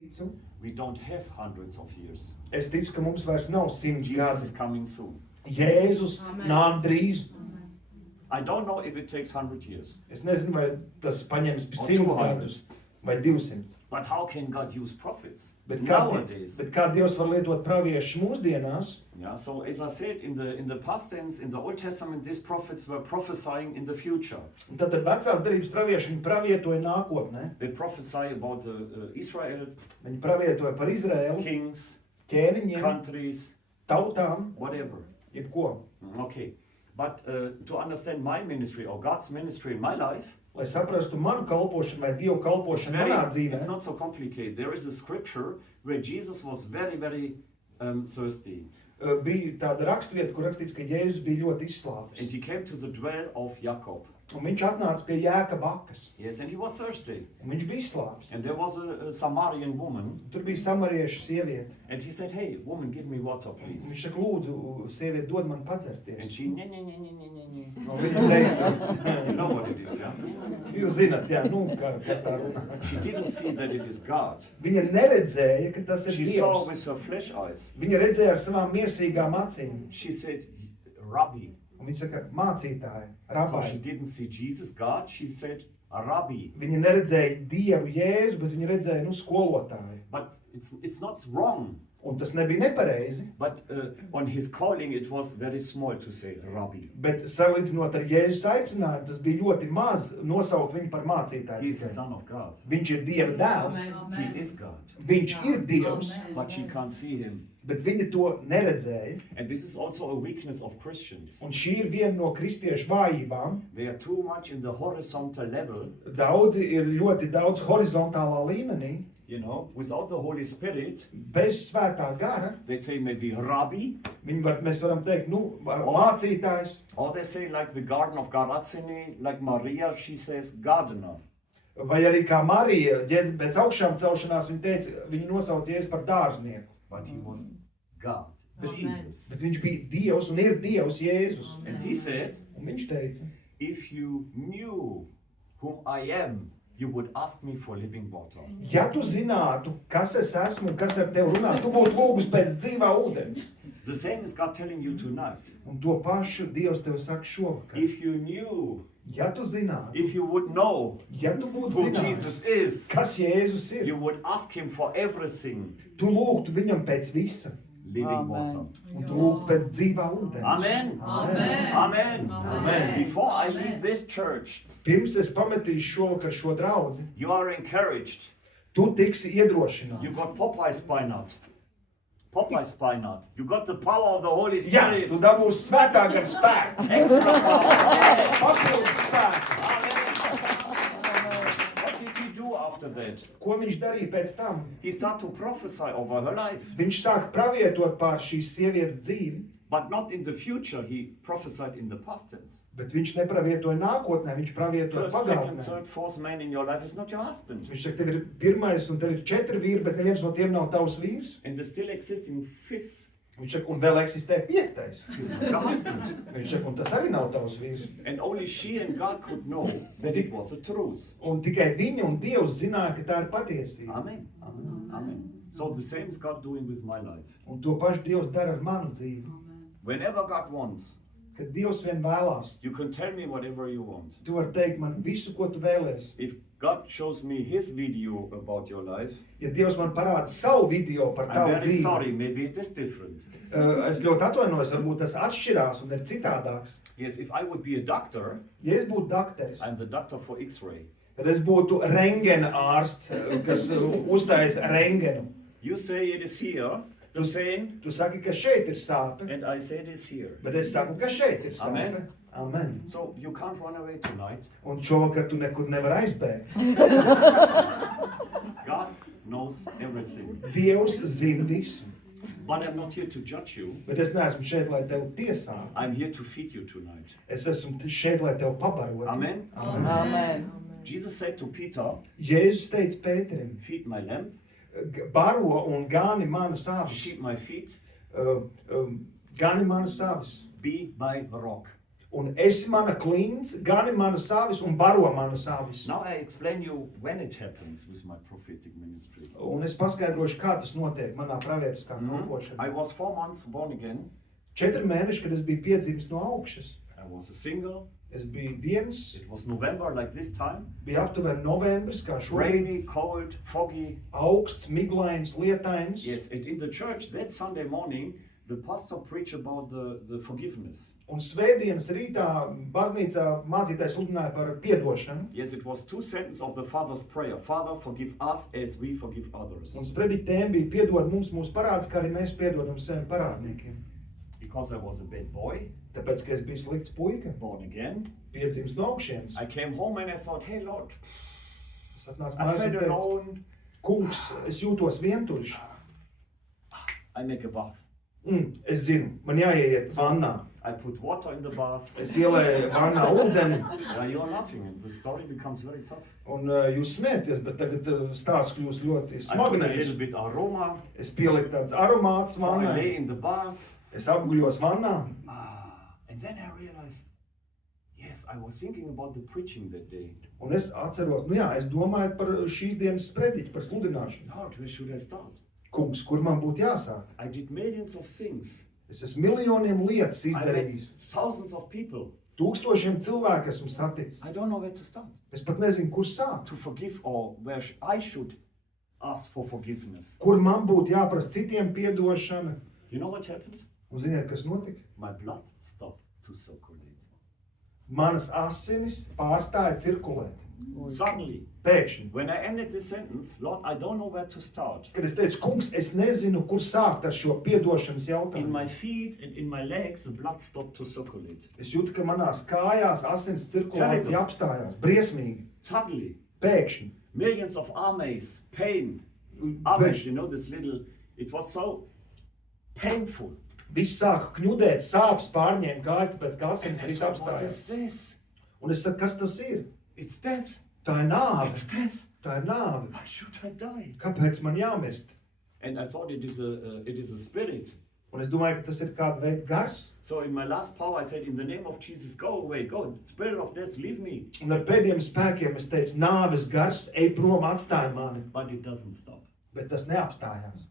We don't have hundreds of years. Es ticu, ka mums vairs nav 100 Jesus gadi. is coming soon. Jēzus nāk drīz. I don't know if it takes 100 years. Es nezinu, vai tas paņems Or 100 200. gadus vai 200. But how can God use prophets Bet kā nowadays? Dievs var lietot praviešus mūsdienās? Yeah, so as I said, in the past tense, in the Old Testament, these prophets were prophesying in the future. Tad vecās derības pravieši viņi pravietoja nākotnē. They prophesy about the Israel, Viņi pravietoja par Izraēlu, kings, ķēniņiem, countries, tautām, whatever. jebko. Okay, but to understand my ministry or God's ministry in my life, Lai saprastu manu kalpošanu vai Dievu kalpošanu manā dzīvē, it's not so complicated. There is a scripture where Jesus was very, very thirsty. Bija tāda rakstvieta, kur rakstīts, ka Jēzus bija ļoti And izslāpis. he came to the dwell of Jacob. Un viņš atnāca pie Jēkaba bakas. Yes, and he was thirsty. Un viņš bija izslāpis. And there was a Samaritan woman. Tur bija samariešu sieviete. And he said, hey, woman, give me water, please. Viņš saka, lūdzu, sieviete, dod man And padzerties. she, ne. Un viņa teica, You know what it is, yeah? jūs zināt, jā, nu, kas tā runā. She didn't see that it is God. Viņa neredzēja, ka tas ir She saw Dievs. with her flesh eyes. Viņa redzēja ar savām miesīgām acīm. She said, Rabbi. Un viņa saka, mācītāji, So rabai. she didn't see Jesus, God. She said, Rabbi. Viņa neredzēja Dievu Jēzu, bet viņa redzēja, nu, skolotāju. But it's not wrong. Un tas nebija nepareizi. But on his calling, it was very small to say Rabbi. Bet salīdzinot ar Jēzus aicinājumu, tas bija ļoti maz nosaukt viņu par mācītāju. He is the tikai. Son of God. Viņš ir Dieva dēls, He is God. viņš ir Dievs, But she can't see him. bet viņa to neredzēja. And this is also a weakness of Christians. Un šī ir viena no kristiešu vājībām. They are too much in the horizontal level, Daudzi ir ļoti daudz horizontālā līmenī, you know, without the Holy Spirit. bez svētā gara. They say maybe Rabbi, Mēs varam teikt, nu, mācītājs, or they say like the Garden of Gethsemane, like Maria, she says gardener. vai arī kā Marija, pēc augšām celšanās, viņa nosauca Jēzu par dārznieku. But he was God, Jesus. Bet viņš bija Dievs un ir Dievs Jēzus. And he said, Un viņš teica, if you knew whom I am, you would ask me for living water. ja tu zinātu, kas es esmu un kas ar tevi runā, tu būtu lūgus pēc dzīvā ūdens. The same is God telling you tonight. Un to pašu Dievs tev saka šovakar. If you knew, Ja tu zinātu, if you would know ja tu būtu who zinājis, Jesus is, kas Jēzus ir, you would ask him for everything, tu lūgtu viņam pēc visa. living water. Un tu lūgtu pēc dzīvā ūdens. Amen. Amen. Amen. Amen. Before I leave this church, Pirms es pametīšu šovakar šo draudzi, you are encouraged. tu tiksi You iedrošināts. got Popeye spinat. Popeye spinat. You got the power of the Holy Jā, Spirit. tu dabūsi svētā gar spēku. Extra power. Papildus spēku. Amen. What did he do after that? Ko viņš darīja pēc tam? He started to prophesy over her life. Viņš sāka pravietot pār šīs sievietes dzīvi, But not in the future, he prophesied in the past tense. bet viņš nepravietoja nākotnē, viņš pravietoja First, second, pagātnē. third, fourth man in your life is not your husband. Viņš saka, tev ir pirmais un tev ir 4 vīri, bet neviens no tiem nav tavs vīrs. And there still existing fifth Viņš saka, un vēl eksistē 5. is not your husband. Viņš saka, un tas arī nav tavs vīrs. And only she and God could know that it was the truth. Un tikai viņa un Dievs zināja, ka tā ir patiesība. Amen. Amen. Amen. So the same is God doing with my life. Un to pašu Dievs dara ar manu dzīvi. Whenever God wants, Kad Dievs vien vēlās, you can tell me whatever you want. tu vari teikt man visu, ko tu vēlies. If God shows me his video about your life, Ja Dievs man parāda savu video par I'm tavu very dzīvi, sorry, maybe it is different. es ļoti atvainojos, varbūt tas atšķirās un ir citādāks. Yes, if I would be a doctor, Ja es būtu dakteris, I'm the doctor for X-ray. tad es būtu rengena ārsts, kas uztaisa rengenu. You say it is here, the pain, Tu saki, ka šeit ir sāpe, and I say it is here. bet es saku, ka šeit ir sāpe. Amen. Amen. So you can't run away tonight. Un šovakar tu nekur nevar aizbēgt. God knows everything. Dievs zina visu, But I'm not here to judge you. bet es neesmu šeit, lai tev tiesātu. I'm here to feed you tonight. Es esmu šeit, lai tev pabarotu. Amen. Amen. Jesus said to Peter, Jēzus teica Pēterim, feed my lamb, baro un gāni manas avis. sheep my feet, Gāni manas avis be my rock. Un esi mana klints, gani mana savis un baro mana savis. Now I explain you when it happens with my prophetic ministry. Un es paskaidrošu, kā tas notiek manā pravietiskā kalpošanā. I was 4 months born again. 4 mēneši, kad es biju piedzimis no augšas. I was a single. Es biju viens, It was November like this time. bija aptuveni novembris, kā šobrīd. Rainy, cold, foggy. Augsts, miglains, lietains. Yes, and in the church that Sunday morning, the pastor preached about the forgiveness. Un svētdienas rītā baznīcā mācītājs sludināja par piedošanu. Yes, it was 2 sentences of the Father's prayer. Father, forgive us as we forgive others. Un sprediķa tēma bija piedod mums mūsu parādus, kā arī mēs piedodam saviem parādniekiem. Because I was a bad boy, Tāpēc, ka es biju slikts puika, born again, piedzimis no augšienes. I came home and I thought, hey Lord, Es atnācu I mājās un felt teicu, alone. kungs, es jūtos vientuļš. I make a bath. Es zinu, man jāieiet vannā. I put water in the bath. Es ielēju vannā ūdeni, You are laughing and the story becomes very tough. un jūs smēties, bet tagad stāsts kļūst ļoti I put a little smagnējs. bit aroma. Es pieliku tāds aromāts So I lay vannā, in the bath. es apguļos vannā, And then I realized, yes, I was thinking about the preaching that day. un es atceros, es domāju par šīs dienas sprediķi, par sludināšanu. Lord, where should I start? Kungs, kur man būtu jāsāk? I did millions of things. Es esmu miljoniem lietas I met izdarījis. thousands of people. Tūkstošiem cilvēku esmu saticis. I don't know where to start. Es pat nezinu, kur sākt. To forgive or where I should ask for forgiveness. Kur man būtu jāprasa citiem piedošana. You know what happened? Un ziniet, kas notika? My blood stopped to circulate. Manas asinis pārstāja cirkulēt. Suddenly, Pēkšņi. when I ended this sentence, Lord, I don't know where to start. Kad es teicu, kungs, es nezinu, kur sākt ar šo piedošanas In jautājumu. my feet and in my legs, the blood stopped to circulate. Es jūtu, ka manās kājās asins cirkulācija apstājās. Briesmīgi. Suddenly, Pēkšņi. millions of armies, pain. Armies, you know, this little, it was so painful. Viss sāka kņudēt, sāpes pārņēma kājas, tāpēc ka And asins I arī thought, what apstājās. is this? Un es saku, kas tas ir? It's death. Tā ir nāve. It's death. Tā ir nāve. Why should I die? Kāpēc man jāmirst? And I thought it is a spirit. Un es domāju, ka tas ir kāda veida gars. So in my last power, I said, in the name of Jesus, go away, go. Spirit of death, leave me. Un ar pēdējiem spēkiem es teicu, nāves gars, ej prom, atstāj mani. But it doesn't stop. Bet tas neapstājās.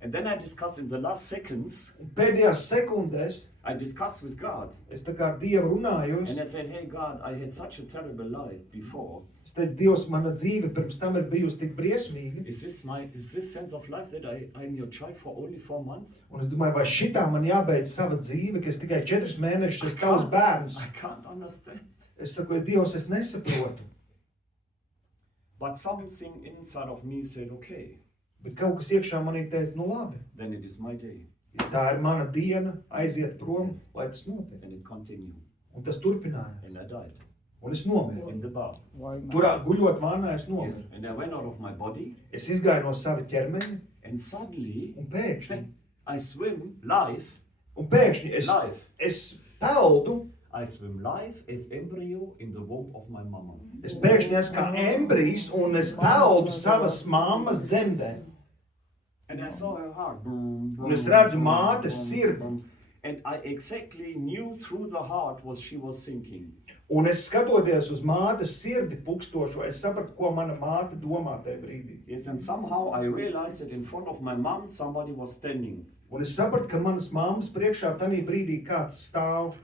And then I discussed in the last seconds, Un pēdējās sekundēs I discussed with God. es tā kā ar Dievu runājos. And I said, hey, God, I had such a terrible life before. Es teicu, Dievs, mana dzīve pirms tam ir bijusi tik briesmīga. Is this sense of life that I'm your child for only 4 months? Un es domāju, vai šitā man jābeidz sava dzīve, ka es tikai 4 mēnešus esmu tavs bērns. I can't understand. Es saku, Dievs, es nesaprotu. But something inside of me said, okay, Bet kaut kas iekšā manī teica, nu labi, then it is my day. tā ir mana diena, aiziet prom, Yes. lai tas notiek. And it continued. Un tas turpinājās. And I died Un es nomiru. in the bath. Turā guļot vānā, es nomiru. Yes. And I went out of my body. Es izgāju no sava ķermeņa, And suddenly, un pēkšņi, I swim live. es peldu, I swim live as embryo in the womb of my mama. es pēkšņi esmu kā embrijs, un es peldu savas mammas dzemdē. And I saw her heart. Un es redzu mātes sirdi. And I exactly knew through the heart what she was thinking. Un es skatoties uz mātes sirdi pukstošo, es sapratu, ko mana māte domā tajā brīdī. Yes, and somehow I realized that in front of my mom somebody was standing. Un es sapratu, ka manas mammas priekšā tajā brīdī kāds stāv.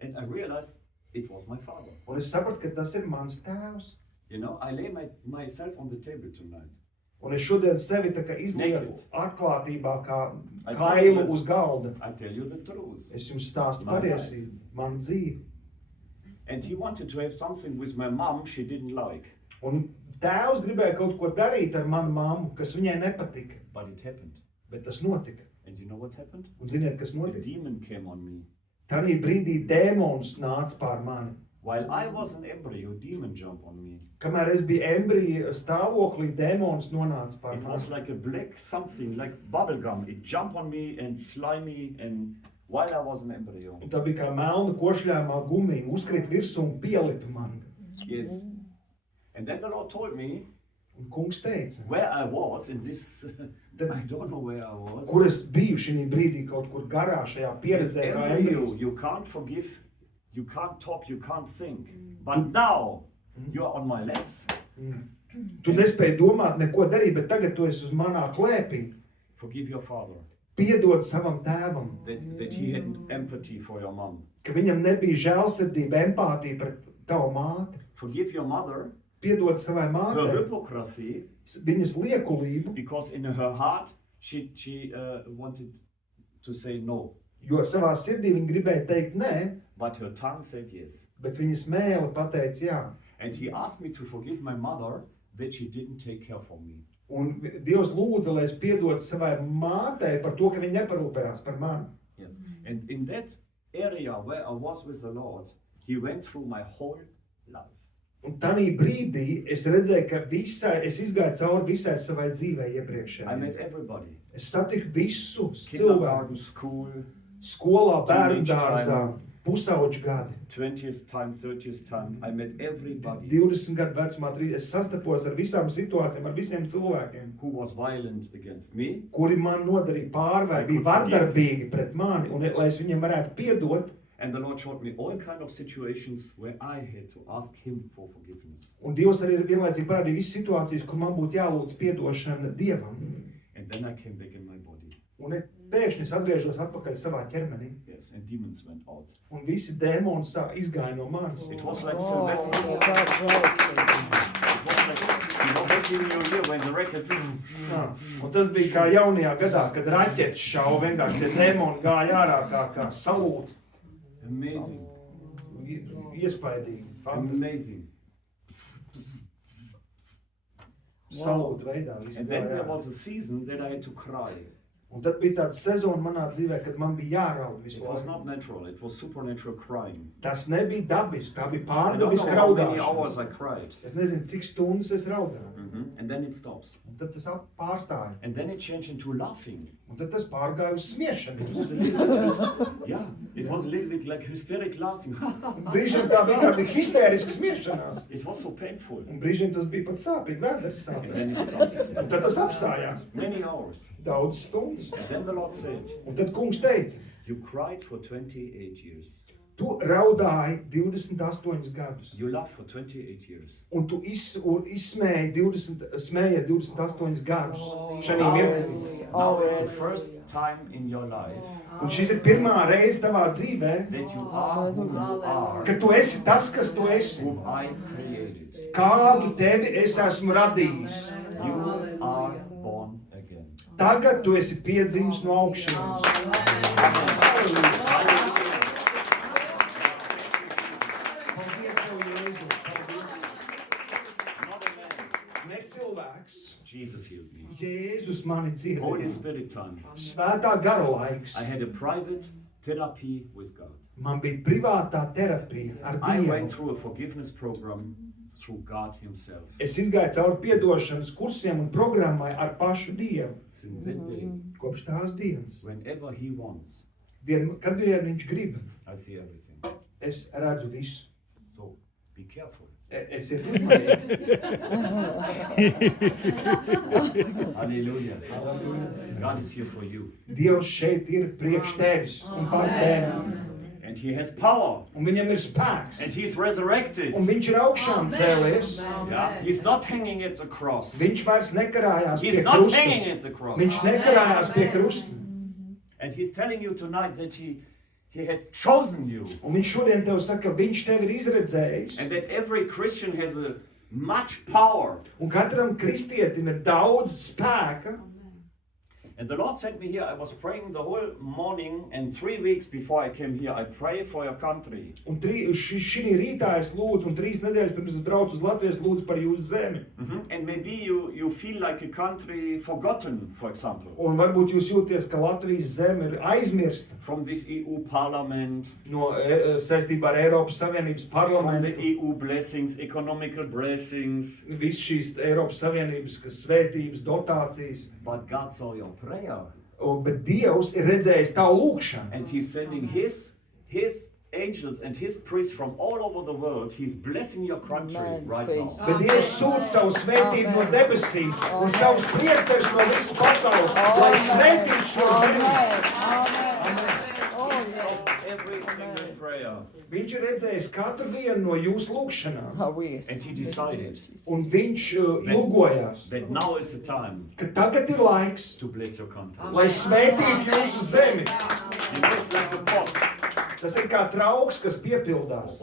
And I realized it was my father. Un es sapratu, ka tas ir mans tēvs. You know, I lay myself on the table tonight. Un es šodien sevi tā kā izlieku Naked. atklātībā kā I kailu tell you uz galda. I tell you the truth. Es jums stāstu My patiesību, manu dzīvi. And he wanted to have something with my mom she didn't like. Un tēvs gribēja kaut ko darīt ar manu mammu, kas viņai nepatika. But it happened. Bet tas notika. And you know what happened? Un ziniet, kas A notika? demon came on me. Tanī brīdī dēmons nāca pār mani. While I was an embryo, demon jumped on me. Kamēr es biju embrija stāvoklī, dēmons nonāca pār It was mani. like a black something, like bubblegum. It jumped on me and slimy and while I was an embryo. Un tā bija kā melna košļājumā gumija, uzkrīt virsū un pielipa mani. Yes. And then the Lord told me Un kungs teica, where I was in this, Tad- I don't know where I was. kur es biju šī brīdī kaut kur garā šajā As pieredzē kā embryo, embrijs. you can't forgive You can't talk, you can't think. But now, you're on my legs. Tu nespēji domāt, neko darīt, bet tagad tu esi uz manā klēpī. Forgive your father. Piedod savam tēvam, That he had empathy for your mom. ka viņam nebija žēlsirdība, empātija pret tavu māti. Forgive your mother, Piedod savai her mātei, hypocrisy, viņas liekulību, because in her heart, she wanted to say no. jo savā sirdī viņa gribēja teikt nē, But her tongue said yes. bet viņas mēle pateica jā. And he asked me to forgive my mother that she didn't take care for me. Un Dievs lūdza, lai es piedotu savai mātei par to, ka viņa neparūpējās par mani. Yes. And in that area where I was with the Lord, he went through my whole life. Un tanī brīdī es redzēju, ka es izgāju cauri visai savai dzīvei I iepriekšējai. met everybody. Es satiku visus Kindergarten, cilvēkus school, skolā, Teenage bērndārzā, time. pusauģu gadi, 20th time, 30th time. I met everybody 20 gadu vecumā. Es sastapos ar visām situācijām, ar visiem cilvēkiem, who was violent against me. kuri man nodarīja pāri vai bija vardarbīgi pret mani, un lai es viņiem varētu piedot. And the Lord showed me all kind of situations where I had to ask him for forgiveness. Un Dievs arī vienlaicīgi parādīja visas situācijas, kur man būtu jālūdz piedošana Dievam. And then I came back in my body. Un pēkšņi es atgriežos atpakaļ savā ķermenī, Yes, and demons went out. un visi dēmoni izgāja no manis. It was like Sylvester. It was like, back in New Year when the record. Jā. Un tas bija kā jaunajā gadā, kad raķetes šauja, vienkārši tie dēmoni gāja ārā kā salūts. Amazing. Iespaidīgi, fantastiski. Amazing. Salūta veidā. Visi And then gāja there ārā. was a season that I had to cry. Un tad bija tāda sezona manā dzīvē, kad man bija jāraud visu It was laiku. not natural, it was supernatural crying. Tas nebija dabis, tā bija I don't know pārdabiska how many hours raudāšana. I cried. Es nezinu, cik stundas es raudāju. And then it stops. Un tad tas pārstāja. And then it changed into laughing. Un tad tas pārgāja uz It was smiešanu. a little bit, yeah, it was a little bit like hysteric laughing. Brīžiem tā bija tāda histēriska smiešanās. It was so painful. Un brīžiem tas bija pat sāpīgi, vēders And sāpīgi. then it stops. Un tad tas apstājās. Many hours. Daudz stundas. And then the Lord said, Un tad kungs teica, you cried for 28 years. tu raudāji 28 gadus. You laughed for 28 years. Un tu smējies 28 gadus. Šajā mirklī. Now it's the first time in your life Un šis ir pirmā reize tavā dzīvē, that you are who you are, ka tu esi tas, kas tu esi. whom I created. Kādu tevi es esmu radījis. You are born again. Tagad tu esi piedzimis no augšas. Paldies tev, Jēzu. Paldies. Not a man. Ne cilvēks. Jesus healed me. Jēzus mani Holy dziedināja. Spirit time. Svētā gara laiks. I had a private therapy with God. Man bija privātā terapija ar I went Dievu. through a forgiveness program through God Himself. Es izgāju cauri piedošanas kursiem un programmai ar pašu Dievu. Since that day, Kopš tās dienas. whenever He wants, Kad vien viņš grib, I see everything. es redzu visu. So be careful. Esiet uzmanīgi. Hallelujah. God is here for you. Dievs šeit ir priekš tevis un par tevi. And He has power. Un viņam ir spēks. And He's resurrected. Un viņš ir augšām cēlies. Yeah? He's not hanging at the cross. Viņš vairs nekarājās He's pie not hanging krusta. at the cross. Viņš nekarājās pie krusta. And He's telling you tonight that He has chosen you. Un viņš šodien tev saka, ka viņš tevi ir izredzējis. And that every Christian has a much power. Un katram kristietim ir daudz spēka. And the Lord sent me here. I was praying the whole morning, and 3 weeks before I came here, I pray for your country. Un šī rītā es lūdzu, un 3 nedēļas pirms es braucu uz Latviju, es lūdzu par jūsu zemi. And maybe you feel like a country forgotten, for example, Un varbūt jūs jūties, ka Latvijas zeme ir aizmirsta from this EU Parliament, no saistībā ar Eiropas Savienības from the parlamentu. EU blessings, economical blessings. Viss šīs Eiropas Savienības svētības, dotācijas. But God saw your prayer, Bet Dievs ir redzējis tavu lūgšanu. and He's sending His angels and His priests from all over the world. He's blessing your country right now. Bet Dievs sūta savu svētību no debesīm un savus priesteris no visas pasaules, lai svētītu šo zemi. Every single prayer. prayer. Viņš ir redzējis katru vienu no jūsu lūgšanām. Oh, yes. And he decided Un viņš ilgojās, that now is the time ka tagad ir laiks, to bless your country. lai svētītu jūsu zemi. You know, it's like a pot. Tas ir kā trauks, kas piepildās.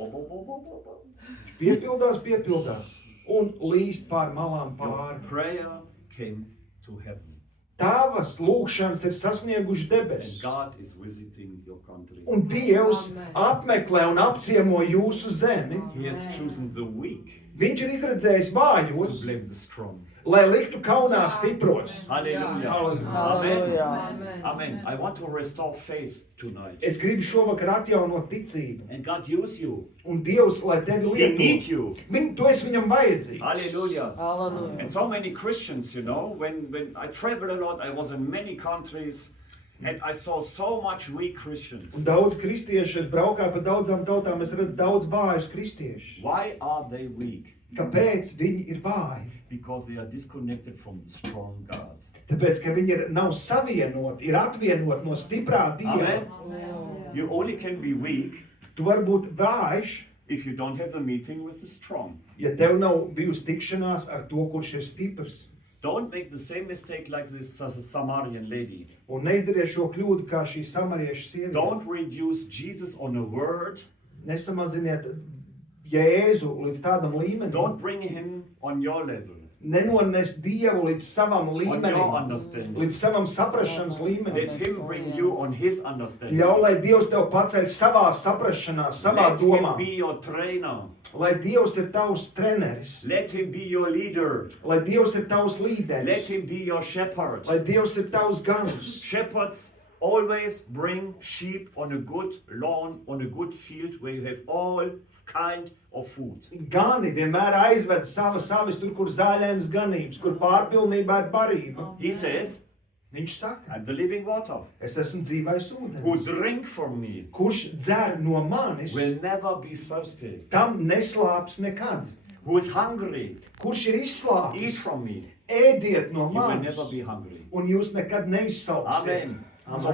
Viņš piepildās un līst pār malām Your pāri. prayer came to heaven. Tavas lūgšanas ir sasnieguši And debesis. God is visiting your country. Un Dievs apmeklē un apciemo jūsu zemi. He has chosen the weak Viņš ir izredzējis to vājos, blame the strong. lai liktu kaunā stipros. Hallelujah. Hallelujah. Amen. Amen. I want to restore faith tonight. Es gribu šovakar atjaunot ticību. And God use you. Un Dievs, lai tevi He need lieto. you. Tu esi viņam vajadzīgs. Hallelujah. Hallelujah. And so many Christians, you know, when I travel a lot, I was in many countries, and I saw so much weak Un Christians. daudz kristiešu, es braukāju pa daudzām tautām, es redzu daudz vājus kristiešus. Why are they weak? Kāpēc viņi ir vāji? Because they are disconnected from the strong God. Tāpēc, ka viņi nav savienoti, ir atvienoti no stiprā Dieva. Amen. You only can be weak Tu vari būt vājš, if you don't have a meeting with the strong. ja tev nav bijusi tikšanās ar to, kurš ir stiprs. Don't make the same mistake like this Samaritan lady. Un neizdariet šo kļūdu kā šī samarieša sieviete. Don't reduce Jesus on a word. Nesamaziniet Jēzu līdz tādam līmenim. Don't bring him on your level, Nenones Dievu līdz savam on your līmenim, understanding. līdz savam saprašanas Let līmenim. him bring you on his understanding. Ļauj, lai Dievs tev paceļ savā saprašanā, savā Let him domā. be your trainer. Lai Dievs ir tavs treneris. Let him be your leader. Lai Dievs ir tavs Let līderis. him be your shepherd. Lai Dievs ir tavs gans. Shepherds always bring sheep on a good lawn, on a good field where you have all kind of food. Gani vienmēr aizved savas avis tur, kur zaļēnas ganības, kur pārpilnībā ir barība. He says, Viņš saka, I'm the living water. es esmu dzīvais Who ūdens. drink from me Kurš dzer no manis, will never be thirsty. tam neslāps nekad. Who is hungry, Kurš ir eat izslāpis, from me. ēdiet no You will manis, never be hungry. un jūs nekad neizsalksiet. Amen. Amen.